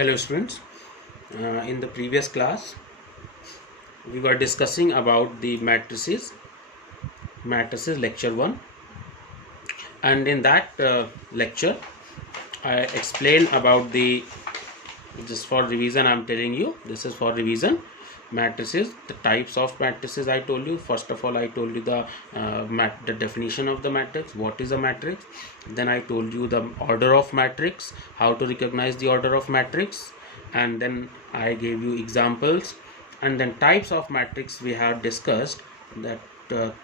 Hello students, in the previous class we were discussing about the matrices lecture 1, and in that lecture I explained about just for revision. I'm telling you, this is for revision. Matrices, the types of matrices I told you. First of all, I told you the definition of the matrix, what is a matrix. Then I told you the order of matrix, how to recognize the order of matrix, and then I gave you examples. And then types of matrix we have discussed, that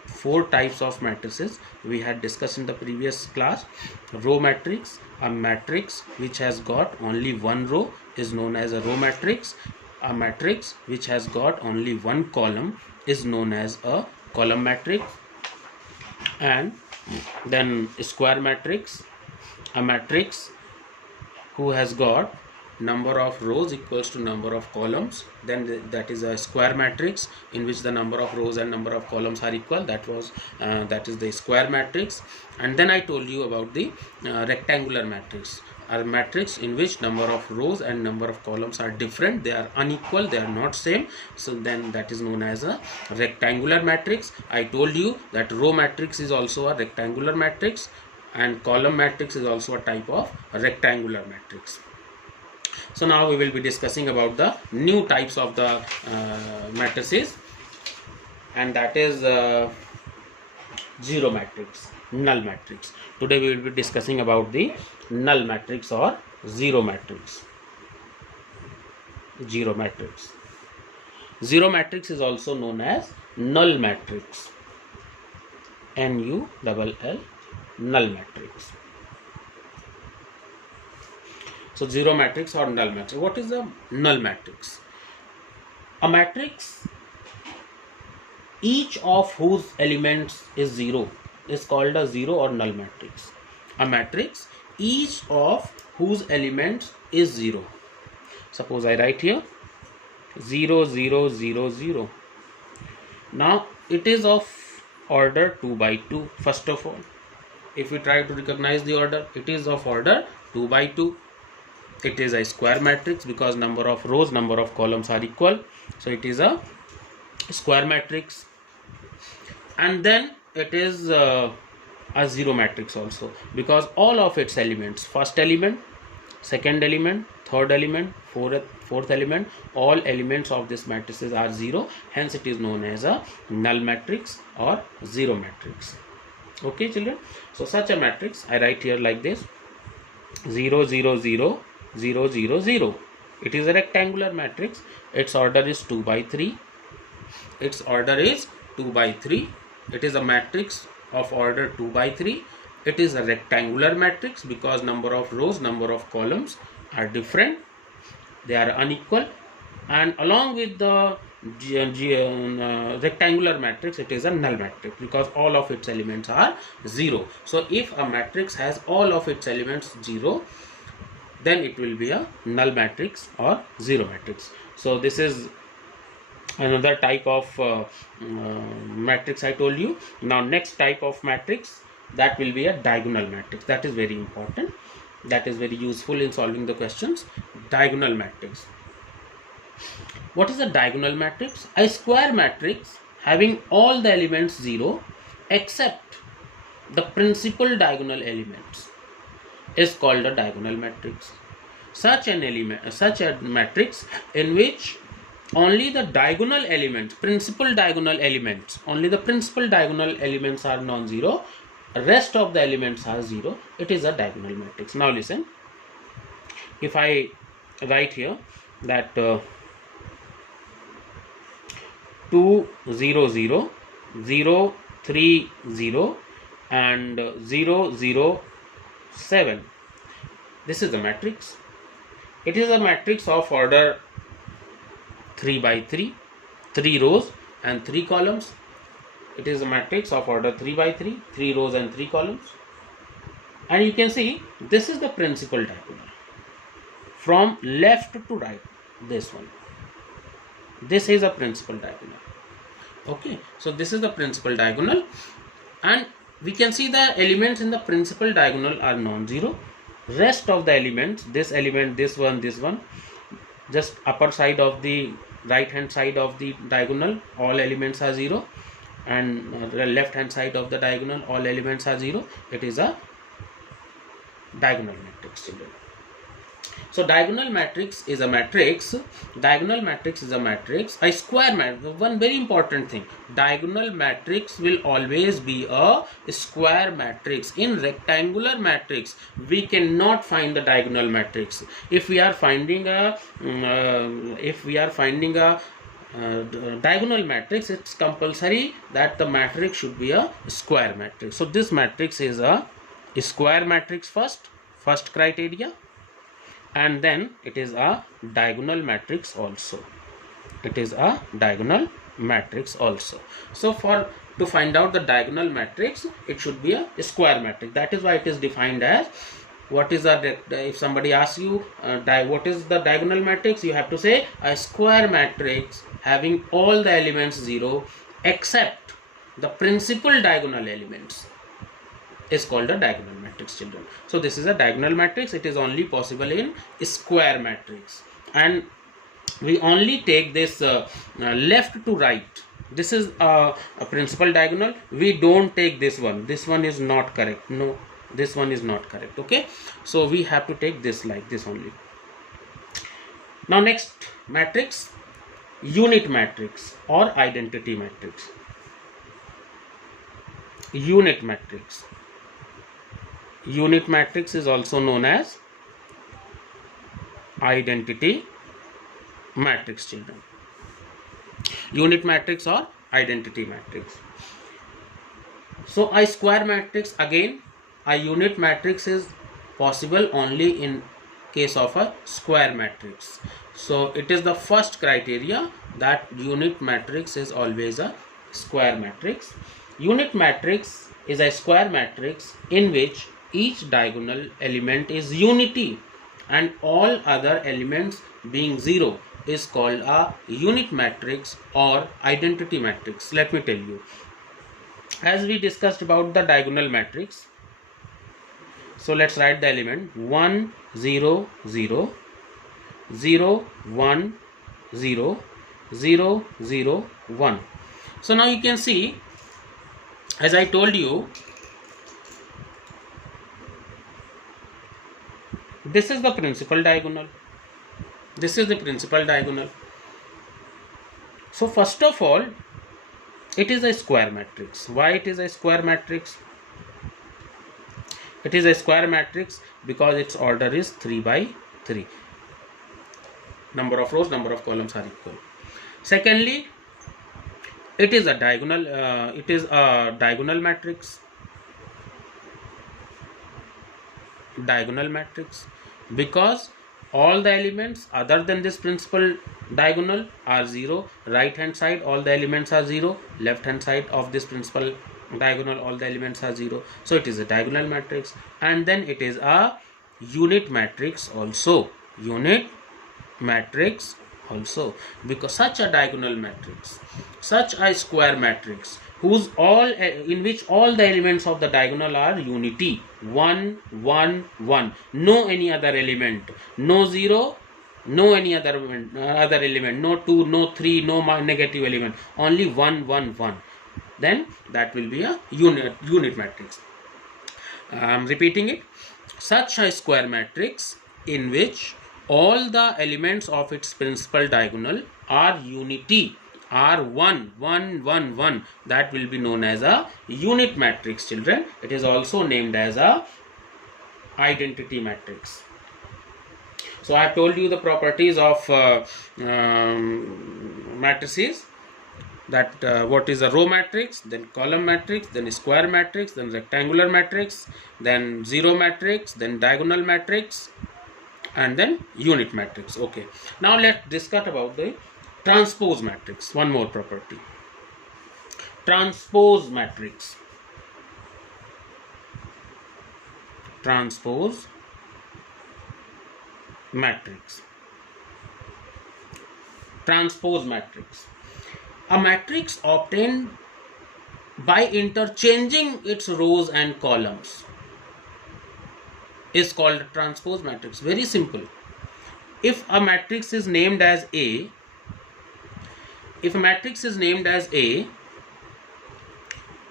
4 types of matrices we had discussed in the previous class. Row matrix, a matrix which has got only one row is known as a row matrix. A matrix which has got only one column is known as a column matrix. And then square matrix, a matrix who has got number of rows equals to number of columns, then that is a square matrix in which the number of rows and number of columns are equal. That is the square matrix. And then I told you about the rectangular matrix, a matrix in which number of rows and number of columns are different, they are unequal, they are not same, so then that is known as a rectangular matrix. I told you that row matrix is also a rectangular matrix, and column matrix is also a type of rectangular matrix. So now we will be discussing about the new types of the matrices, and that is zero matrix, null matrix. Today we will be discussing about the null matrix or zero matrix. Zero matrix. Zero matrix is also known as null matrix. N-U-L-L, null matrix. So zero matrix or null matrix. What is a null matrix? A matrix each of whose elements is zero is called a zero or null matrix. A matrix each of whose elements is zero. Suppose I write here 0 0 0 0. Now it is of order 2 by 2. First of all, if we try to recognize the order, it is of order 2 by 2. It is a square matrix because number of rows, number of columns are equal, so it is a square matrix. And then it is a zero matrix also because all of its elements, first element, second element, third element, fourth element, all elements of this matrices are zero, hence it is known as a null matrix or zero matrix. Okay children, so such a matrix I write here like this: 0 0 0 0 0 0. It is a rectangular matrix. Its order is 2 by 3. Its order is 2 by 3. It is a matrix of order 2 by 3. It is a rectangular matrix because number of rows, number of columns are different, they are unequal. And along with the rectangular matrix, it is a null matrix because all of its elements are 0. So if a matrix has all of its elements 0, then it will be a null matrix or zero matrix. So this is another type of matrix I told you. Now next type of matrix, that will be a diagonal matrix. That is very important, that is very useful in solving the questions. Diagonal matrix. What is a diagonal matrix? A square matrix having all the elements 0 except the principal diagonal elements is called a diagonal matrix. Such a matrix in which only the diagonal elements, principal diagonal elements, only the principal diagonal elements are non-zero, rest of the elements are 0, it is a diagonal matrix. Now listen, if I write here that 2 0 0 0 3 0 and 0 0 7, this is the matrix. It is a matrix of order 3 by 3, 3 rows and 3 columns. It is a matrix of order 3 by 3, 3 rows and 3 columns. And you can see this is the principal diagonal from left to right. This one, this is a principal diagonal. Okay, so this is the principal diagonal, and we can see the elements in the principal diagonal are non-zero. rest of the elements, this element, this one, just upper side of the right hand side of the diagonal, all elements are 0, and the left hand side of the diagonal, all elements are 0. It is a diagonal matrix, children. So diagonal matrix is a matrix. Diagonal matrix is a matrix. A square matrix. One very important thing. Diagonal matrix will always be a square matrix. In rectangular matrix, we cannot find the diagonal matrix. If we are finding a diagonal matrix, it's compulsory that the matrix should be a square matrix. So this matrix is a square matrix first criteria. And then it is a diagonal matrix also. It is a diagonal matrix also. So to find out the diagonal matrix, it should be a square matrix. That is why it is defined as, what is if somebody asks you what is the diagonal matrix, you have to say a square matrix having all the elements 0 except the principal diagonal elements is called a diagonal matrix, children. So this is a diagonal matrix. It is only possible in square matrix, and we only take this left to right. This is a principal diagonal. We don't take this one. This one is not correct. No, this one is not correct. Okay, so we have to take this like this only. Now next matrix, unit matrix or identity matrix. Unit matrix. Unit matrix is also known as identity matrix, children. Unit matrix or identity matrix. So a square matrix, again a unit matrix is possible only in case of a square matrix. So it is the first criteria that unit matrix is always a square matrix. Unit matrix is a square matrix in which each diagonal element is unity and all other elements being 0 is called a unit matrix or identity matrix. Let me tell you, as we discussed about the diagonal matrix, so let's write the element 1 0 0 0 1 0 0 0 1. So now you can see, as I told you, this is the principal diagonal. This is the principal diagonal. So first of all, it is a square matrix. Why it is a square matrix? It is a square matrix because its order is 3 by 3. Number of rows, number of columns are equal. Secondly, it is a diagonal. It is a diagonal matrix. Diagonal matrix because all the elements other than this principal diagonal are 0. Right hand side all the elements are 0. Left hand side of this principal diagonal all the elements are 0. So it is a diagonal matrix, and then it is a unit matrix also. Unit matrix also, because such a diagonal matrix, such a square matrix whose in which all the elements of the diagonal are unity, 1 1 1, no any other element, no 0, no any other element, no 2, no 3, no negative element, only 1 1 1, then that will be a unit matrix. I am repeating it. Such a square matrix in which all the elements of its principal diagonal are unity, are 1 1 1 1, that will be known as a unit matrix, children. It is also named as a identity matrix. So I have told you the properties of matrices, that what is a row matrix, then column matrix, then square matrix, then rectangular matrix, then zero matrix, then diagonal matrix, and then unit matrix. Okay, now let's discuss about the transpose matrix. One more property, transpose matrix. Transpose matrix. Transpose matrix, a matrix obtained by interchanging its rows and columns. is called a transpose matrix. Very simple. If a matrix is named as A,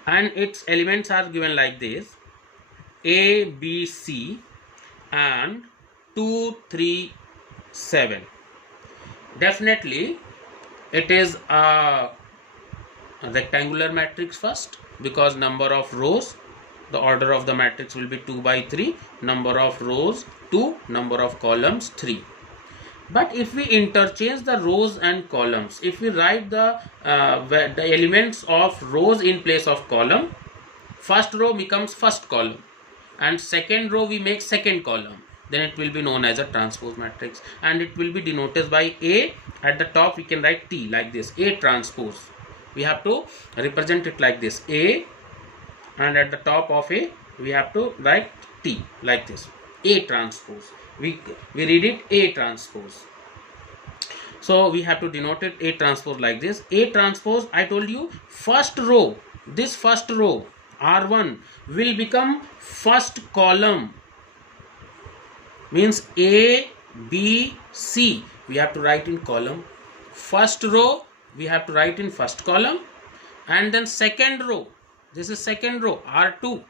and its elements are given like this, A, B, C and 2, 3, 7, definitely it is a rectangular matrix first, because number of rows, the order of the matrix will be 2 by 3, number of rows 2, number of columns 3. But if we interchange the rows and columns, if we write the elements of rows in place of column, first row becomes first column and second row we make second column, then it will be known as a transpose matrix, and it will be denoted by A. At the top we can write T like this, A transpose. We have to represent it like this, A, and at the top of A we have to write T like this, A transpose. We read it A transpose. So we have to denote it A transpose like this. A transpose, I told you, first row, this first row R1 will become first column, means A, B, C we have to write in column. First row we have to write in first column, and then second row, this is second row R2,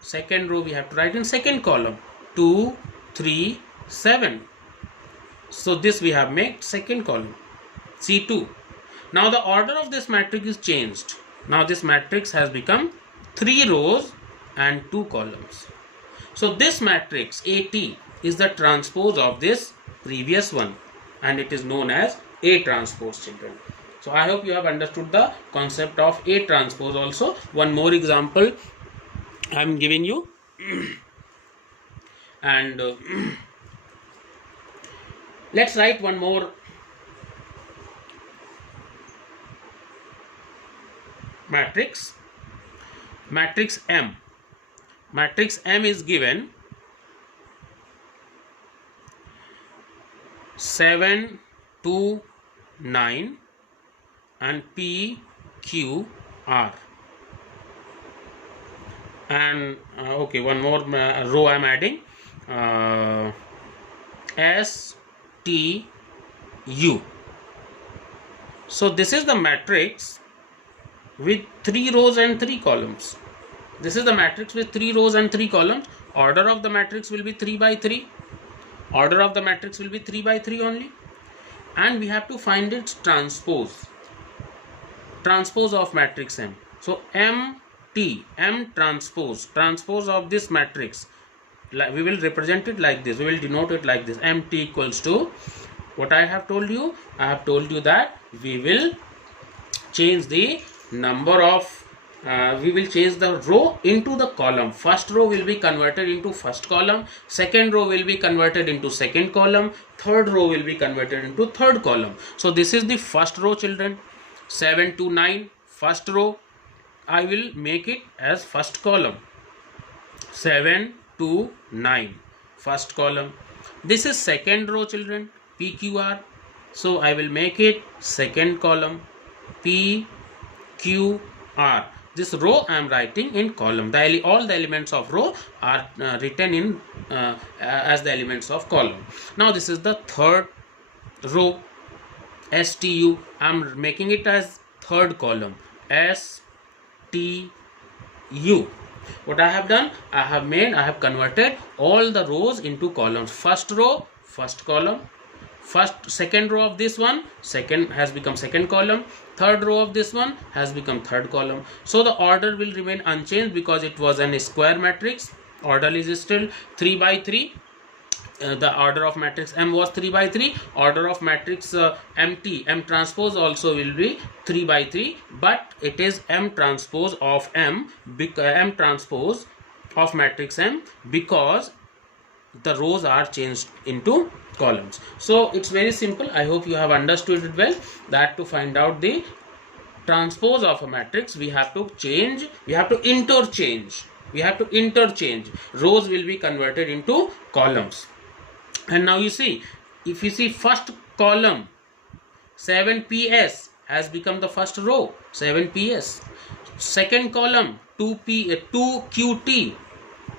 second row we have to write in second column, 2, 3, 7. So this we have made second column, C2. Now the order of this matrix is changed. Now this matrix has become 3 rows and 2 columns. So this matrix AT is the transpose of this previous one, and it is known as A transpose, children. So I hope you have understood the concept of A transpose also. One more example I am giving you. And let's write one more matrix. Matrix M. Matrix M is given 7, 2, 9 and P, Q, R. And okay, one more row I am adding, S, T, U. So this is the matrix with 3 rows and 3 columns. This is the matrix with 3 rows and 3 columns. Order of the matrix will be 3 by 3. Order of the matrix will be 3 by 3 only. And we have to find its transpose. Transpose of matrix M. So M transpose of this matrix, we will represent it like this, we will denote it like this, MT equals to, what I have told you, I have told you that we will change the number of we will change the row into the column. First row will be converted into first column, second row will be converted into second column, third row will be converted into third column. So this is the first row, children. 7 to 9, first row, I will make it as first column. 7 to 9, first column. This is second row, children, PQR. So I will make it second column, PQR. This row I am writing in column. All the elements of row are written in as the elements of column. Now this is the third row, STU. I am making it as third column, STU. What I have done, I have converted all the rows into columns. First row, first column. Second row of this one, has become second column. Third row of this one has become third column. So the order will remain unchanged because it was a square matrix. Order is still 3 by 3. The order of matrix M was 3 by 3. Order of matrix M transpose also will be 3 by 3. But it is M transpose of M transpose of matrix M, because the rows are changed into columns. So it's very simple. I hope you have understood it well, that to find out the transpose of a matrix, we have to interchange. Rows will be converted into columns. And now you see, if you see first column 7PS has become the first row, 7PS. Second column 2QT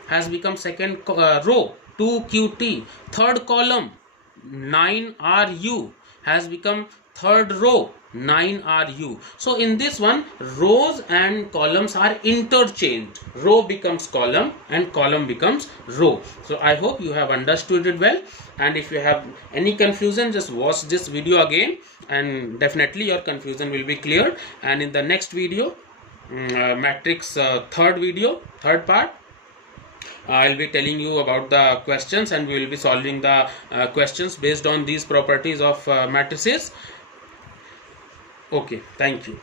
has become second row, 2QT. Third column 9RU has become third row 9RU. So in this one, rows and columns are interchanged. Row becomes column and column becomes row. So I hope you have understood it well, and if you have any confusion, just watch this video again and definitely your confusion will be cleared. And in the next video, matrix third part, I'll be telling you about the questions, and we will be solving the questions based on these properties of matrices. Okay, thank you.